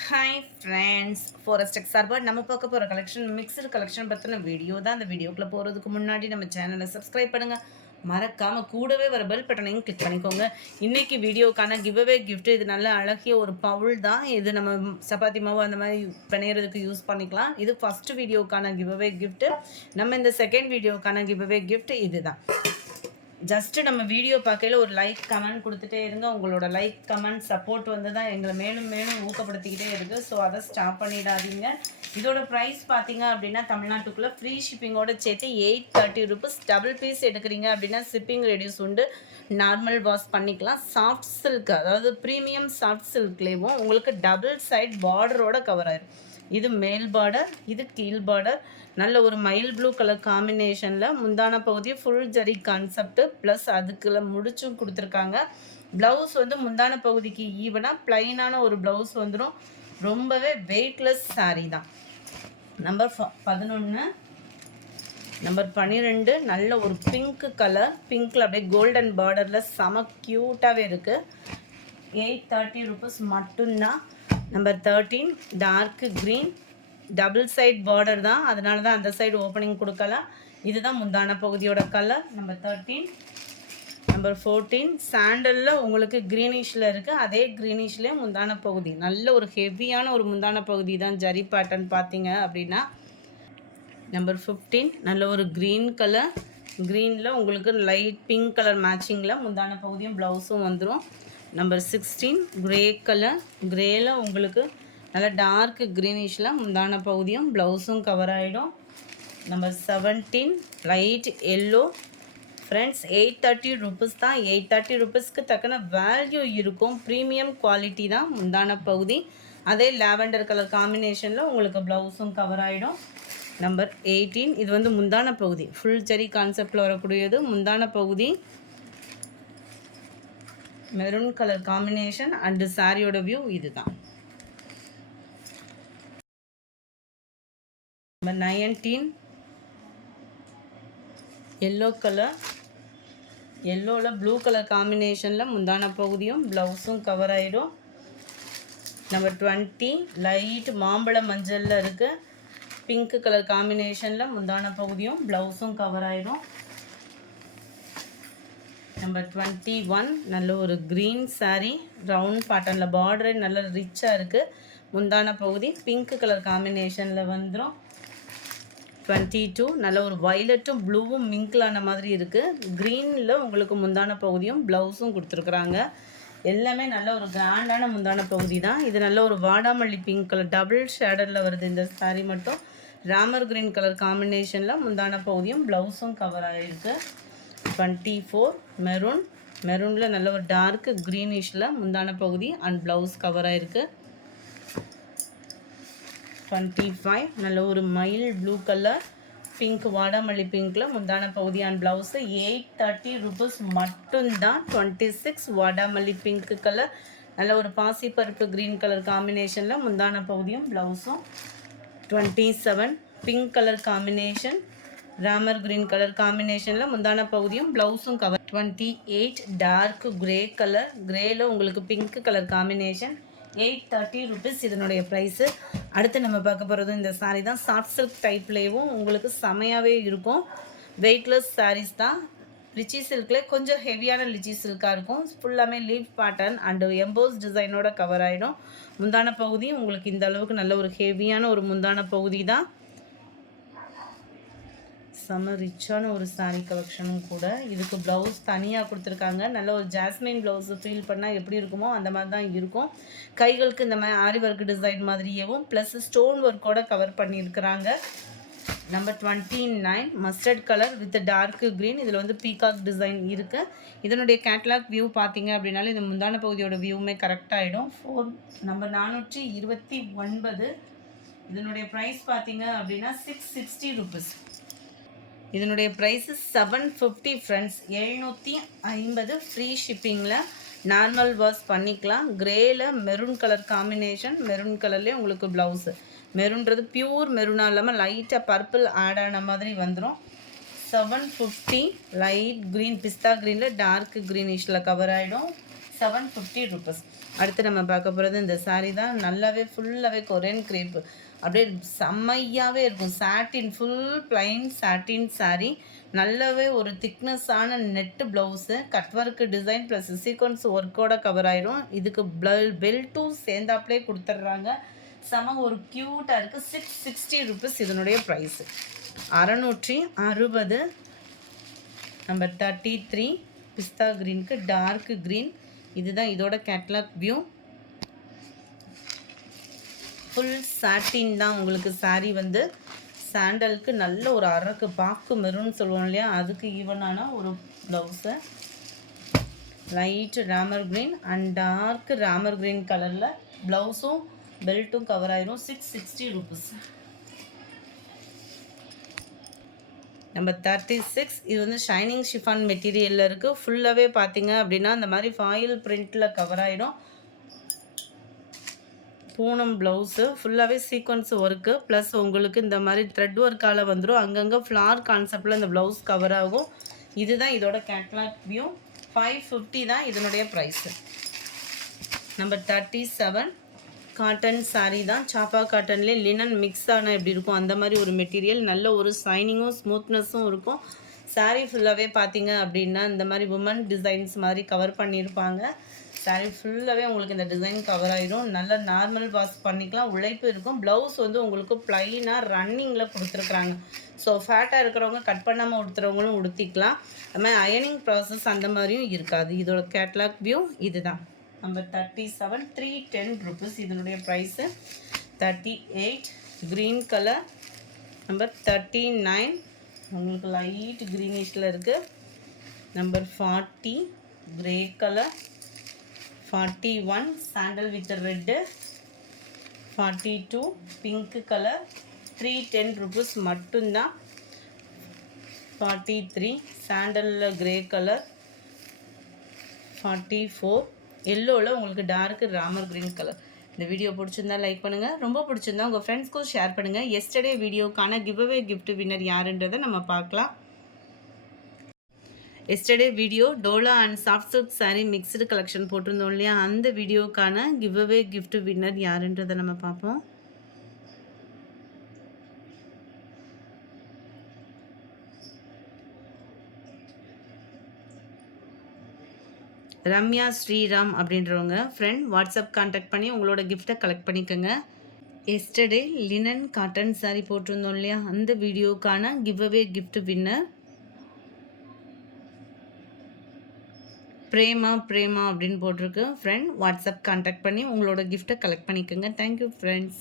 Hi friends, ஃபாரஸ்டெக் சார்பாக நம்ம பார்க்க போகிற கலெக்ஷன் மிக்சடு கலெக்ஷன் பற்றின வீடியோ தான். அந்த வீடியோக்குள்ளே போகிறதுக்கு முன்னாடி நம்ம சேனலை சப்ஸ்கிரைப் பண்ணுங்கள். மறக்காமல் கூடவே வர பெல் பட்டனையும் கிளிக் பண்ணிக்கோங்க. இன்றைக்கி வீடியோக்கான கிவ்அவே கிஃப்ட் இது நல்ல அழகிய ஒரு பவுல் தான். இது நம்ம சப்பாத்தி மாவு அந்த மாதிரி பிணையிறதுக்கு யூஸ் பண்ணிக்கலாம். இது ஃபஸ்ட்டு வீடியோக்கான கிவ்அவே கிஃப்ட்டு. நம்ம இந்த செகண்ட் வீடியோக்கான கிவ்அவே கிஃப்ட் இது தான். ஜஸ்ட்டு நம்ம வீடியோ பார்க்கையில் ஒரு லைக் கமெண்ட் கொடுத்துட்டே இருங்க. உங்களோட லைக் கமெண்ட் சப்போர்ட் வந்து தான் எங்களை மேலும் மேலும் ஊக்கப்படுத்திக்கிட்டே இருக்குது. ஸோ அதை ஸ்டாப் பண்ணிடாதீங்க. இதோட ப்ரைஸ் பார்த்தீங்க அப்படின்னா தமிழ்நாட்டுக்குள்ளே ஃப்ரீ ஷிப்பிங்கோடு சேர்த்து 830 ரூபீஸ். டபுள் பீஸ் எடுக்கிறீங்க அப்படின்னா ஷிப்பிங் ரெடியூஸ் உண்டு. நார்மல் வாஷ் பண்ணிக்கலாம். சாஃப்ட் சில்க், அதாவது ப்ரீமியம் சாஃப்ட் சில்க்லேயும் உங்களுக்கு டபுள் சைட் பார்டரோட கவர் ஆயிடும். இது மேல் பார்டர், இது கீழ் பார்டர். நல்ல ஒரு மைல் ப்ளூ கலர் காம்பினேஷனில் முந்தான பகுதி ஃபுல் ஜரி கான்செப்ட் ப்ளஸ் அதுக்குள்ள முடிச்சும் கொடுத்துருக்காங்க. ப்ளவுஸ் வந்து முந்தான பகுதிக்கு ஈவனாக ப்ளைனான ஒரு ப்ளவுஸ் வந்துடும். ரொம்பவே வெயிட்லெஸ் சாரீ தான். நம்பர் 11, நம்பர் 12 நல்ல ஒரு பிங்க் கலர். பிங்க்கில் அப்படியே கோல்டன் பார்டரில் செம க்யூட்டாகவே இருக்குது. 830 ரூபீஸ் மட்டும்தான். Number 13 dark green, double side border தான், அதனால தான் அந்த சைடு ஓப்பனிங் கொடுக்கலாம். இதுதான் முந்தான பகுதியோட கலர். நம்பர் 13. நம்பர் 14 சாண்டலில் உங்களுக்கு க்ரீனிஷில் இருக்குது. அதே க்ரீனிஷ்லேயே முந்தான பகுதி நல்ல ஒரு ஹெவியான ஒரு முந்தான பகுதி தான். ஜரி பேட்டர்ன் பார்த்தீங்க அப்படின்னா. நம்பர் 15 நல்ல ஒரு க்ரீன் கலர். க்ரீனில் உங்களுக்கு லைட் பிங்க் கலர் மேட்சிங்கில் முந்தான பகுதியும் ப்ளவுஸும் வந்துடும். Number 16 grey colour. கிரேயில் உங்களுக்கு நல்லா டார்க் க்ரீனிஷில் முந்தான பகுதியும் ப்ளவுஸும் கவர் ஆகிடும். Number 17 light yellow. Friends 830 rupees தான். 830 ரூபீஸ்க்கு தக்கன வேல்யூ இருக்கும். ப்ரீமியம் குவாலிட்டி தான் முந்தான பகுதி. அதே லாவெண்டர் கலர் காம்பினேஷனில் உங்களுக்கு ப்ளவுஸும் கவர் ஆகிடும். நம்பர் 18 இது வந்து முந்தான பகுதி ஃபுல் ஜரி கான்செப்டில் வரக்கூடியது. முந்தான பகுதி மெரூன் கலர் காம்பினேஷன் அண்டு சாரியோட வியூ இது தான். Number 19 yellow colour. எல்லோவில் ப்ளூ கலர் காம்பினேஷனில் முந்தான பகுதியும் ப்ளவுஸும் கவர் ஆகிடும். நம்பர் 20 லைட் மாம்பழ மஞ்சளில் இருக்குது. பிங்க் கலர் காம்பினேஷனில் முந்தான பகுதியும் ப்ளவுஸும் கவர் ஆகிடும். நம்பர் 21 நல்ல ஒரு க்ரீன் சாரீ. ரவுண்ட் பேட்டர்னில் பார்டரே நல்ல ரிச்சாக இருக்குது. முந்தான பகுதி பிங்க் கலர் காம்பினேஷனில் வந்துடும். 22 நல்ல ஒரு வயலட்டும் ப்ளூவும் மிங்கிளான மாதிரி இருக்குது. க்ரீனில் உங்களுக்கு முந்தான பகுதியும் ப்ளவுஸும் கொடுத்துருக்குறாங்க. எல்லாமே நல்ல ஒரு கிராண்டான முந்தான பகுதி தான். இது நல்ல ஒரு வாடாமல்லி பிங்க் கலர் டபுள் ஷேடரில் வருது. இந்த சாரீ மட்டும் ராமர் க்ரீன் கலர் காம்பினேஷனில் முந்தான பகுதியும் ப்ளவுஸும் கவர் ஆகிருக்கு. 24 மெரூன். மெரூனில் நல்ல ஒரு டார்க் க்ரீனிஷில் முந்தான பகுதி அண்ட் ப்ளவுஸ் கவர் ஆகிருக்கு. 25 நல்ல ஒரு மைல் ப்ளூ கலர் பிங்க் வாடாமல்லி பிங்க்கில் முந்தான பகுதி அண்ட் ப்ளவுஸு. 830 ரூபீஸ் மட்டும்தான். 26 வாடாமல்லி பிங்க் கலர் நல்ல ஒரு பாசிப்பருப்பு க்ரீன் கலர் காம்பினேஷனில் முந்தான பகுதியும் ப்ளவுஸும். 27 pink colour combination Ramar green colour காம்பினேஷனில் முந்தான பகுதியும் ப்ளவுஸும் கவர். 28 dark grey colour. கிரேயில் உங்களுக்கு பிங்க் கலர் காம்பினேஷன். 830 ரூபீஸ் இதனுடைய ப்ரைஸு. அடுத்து நம்ம பார்க்க போகிறது இந்த சாரீ தான். சாஃப்ட் சில்க் டைப்லேயும் உங்களுக்கு செமையாகவே இருக்கும். வெயிட்லெஸ் சாரீஸ் தான். லிச்சி சில்கில் கொஞ்சம் ஹெவியான லிச்சி சில்காக இருக்கும். ஃபுல்லாமே லீஃப் பேட்டர்ன் அண்டு எம்போஸ் டிசைனோட கவர் ஆகிடும். முந்தான பகுதி உங்களுக்கு இந்த அளவுக்கு நல்ல ஒரு ஹெவியான ஒரு முந்தான பகுதி தான். செம்ம ரிச்சான ஒரு சாரீ கலெக்ஷனும் கூட. இதுக்கு ப்ளவுஸ் தனியாக கொடுத்துருக்காங்க. நல்ல ஒரு ஜாஸ்மின் ப்ளவுஸு ஃபீல் பண்ணால் எப்படி இருக்குமோ அந்த மாதிரி தான் இருக்கும். கைகளுக்கு இந்த மாதிரி ஆரி ஒர்க் டிசைன் மாதிரியேவும் ப்ளஸ் ஸ்டோன் ஒர்க்கோட கவர் பண்ணியிருக்கிறாங்க. Number 29 mustard colour with dark green. இதில் வந்து பீகாக் டிசைன் இருக்குது. இதனுடைய கேட்லாக் வியூ பார்த்தீங்க அப்படின்னாலும் இந்த முந்தான பகுதியோட வியூவுமே கரெக்டாகிடும். நம்பர் 429 இதனுடைய ப்ரைஸ் பார்த்தீங்க அப்படின்னா 660 ரூபீஸ். இதனுடைய ப்ரைஸு 750 ஃப்ரெண்ட்ஸ். 750 ஃப்ரீ ஷிப்பிங்கில் நார்மல் வாஷ் பண்ணிக்கலாம். கிரேயில் மெரூன் கலர் காம்பினேஷன். மெரூன் கலர்லேயே உங்களுக்கு ப்ளவுஸு. மெரூன்றது பியூர் மெரூனாக இல்லாமல் லைட்டாக பர்பிள் ஆட் ஆன மாதிரி வந்துடும். 750 லைட் க்ரீன் பிஸ்தா க்ரீனில் டார்க் க்ரீனிஷில் கவர் ஆகிடும். 750 rupees. அடுத்து நம்ம பார்க்க போகிறது இந்த saree தான். நல்லாவே ஃபுல்லாகவே கொரியன் கிரேப் அப்படியே செம்மையாகவே இருக்கும். Satin full plain satin saree. நல்லாவே ஒரு திக்னஸான net blouse, cut work design plus sequins ஒர்க்கோட கவர் ஆயிரும். இதுக்கு பெல்ட்டும் சேர்ந்தாப்லே கொடுத்துட்றாங்க. செம ஒரு க்யூட்டாக இருக்குது. 660 rupees இதனுடைய ப்ரைஸு. 660. நம்பர் 33 பிஸ்தா க்ரீனுக்கு டார்க் க்ரீன். இதுதான் இதோட கேட்லாக் வியூ. ஃபுல் சாட்டின் தான் உங்களுக்கு saree வந்து. சாண்டலுக்கு நல்ல ஒரு அரக்கு பாக்கு மெருன்னு சொல்லுவோம் இல்லையா, அதுக்கு ஈவனான ஒரு blouse. Light Ramar green and dark Ramar green கலரில் ப்ளவுஸும் பெல்ட்டும் கவர் ஆயிரும். 660 rupees. நம்பர் 36 இது வந்து ஷைனிங் ஷிஃபான் மெட்டீரியலில் இருக்குது. ஃபுல்லாகவே பார்த்தீங்க அப்படின்னா இந்த மாதிரி ஃபாயில் பிரிண்டில் கவர் ஆகிடும். பூனம் ப்ளவுஸு ஃபுல்லாகவே சீக்வன்ஸ் ஒர்க்கு ப்ளஸ் உங்களுக்கு இந்த மாதிரி த்ரெட் ஒர்க்கால் வந்துடும். அங்கங்கே ஃப்ளார் கான்செப்டில் இந்த ப்ளவுஸ் கவர் ஆகும். இதுதான் இதோட கேட்லாக் வியூ. 550 தான் இதனுடைய ப்ரைஸு. நம்பர் 37 காட்டன் saree தான். சாப்பா காட்டன்லேயே லினன் மிக்ஸ் ஆனால் எப்படி இருக்கும் அந்த மாதிரி ஒரு மெட்டீரியல். நல்ல ஒரு ஷைனிங்கும் ஸ்மூத்னஸும் இருக்கும். saree ஃபுல்லாகவே பார்த்தீங்க அப்படின்னா இந்த மாதிரி உமன் டிசைன்ஸ் மாதிரி கவர் பண்ணியிருப்பாங்க. saree ஃபுல்லாகவே உங்களுக்கு இந்த டிசைன் கவர் ஆகிடும். நல்ல நார்மல் வாஷ் பண்ணிக்கலாம், உழைப்பு இருக்கும். ப்ளவுஸ் வந்து உங்களுக்கு ப்ளைனாக ரன்னிங்கில் கொடுத்துருக்குறாங்க. ஸோ ஃபேட்டாக இருக்கிறவங்க கட் பண்ணாமல் உடுத்துறவங்களும் உடுத்திக்கலாம். அது மாதிரி அயனிங் ப்ராசஸ் அந்த மாதிரியும் இருக்காது. இதோட கேட்லாக் வியூ இதுதான். நம்பர் 37 310 rupees இதனுடைய ப்ரைஸு. 38 green colour. நம்பர் 39 உங்களுக்கு லைட் க்ரீனிஷில் இருக்குது. Number 40 grey colour. 41 sandal with red. 42 pink colour. 310 rupees மட்டும்தான். 43 சாண்டலில் கிரே கலர். 44 எல்லோவில் உங்களுக்கு டார்க் ராமர் க்ரீன் கலர். இந்த வீடியோ பிடிச்சிருந்தா லைக் பண்ணுங்கள். ரொம்ப பிடிச்சிருந்தா உங்கள் ஃப்ரெண்ட்ஸ்க்கும் ஷேர் பண்ணுங்கள். எஸ்டர்டே வீடியோக்கான கிவ்அவே கிஃப்ட் வின்னர் யாருன்றதை நம்ம பார்க்கலாம். Yesterday video Dola and soft silk saree mixed collection போட்டிருந்தோம் இல்லையா, அந்த வீடியோக்கான கிவ்அவே கிஃப்ட் வின்னர் யாருன்றதை நம்ம பார்ப்போம். ரம்யா ஸ்ரீராம் அப்படின்றவங்க ஃப்ரெண்ட் வாட்ஸ்அப் கான்டாக்ட் பண்ணி உங்களோட கிஃப்ட்டை கலெக்ட் பண்ணிக்கோங்க. எஸ்டர்டே லினன் காட்டன் saree போட்டிருந்தோம் இல்லையா, அந்த வீடியோக்கான கிவ்அவே கிஃப்ட் வின்னர் பிரேமா அப்படின்னு போட்டிருக்கு. ஃப்ரெண்ட் வாட்ஸ்அப் கான்டாக்ட் பண்ணி உங்களோட கிஃப்ட்டை கலெக்ட் பண்ணிக்கோங்க. Thank you friends.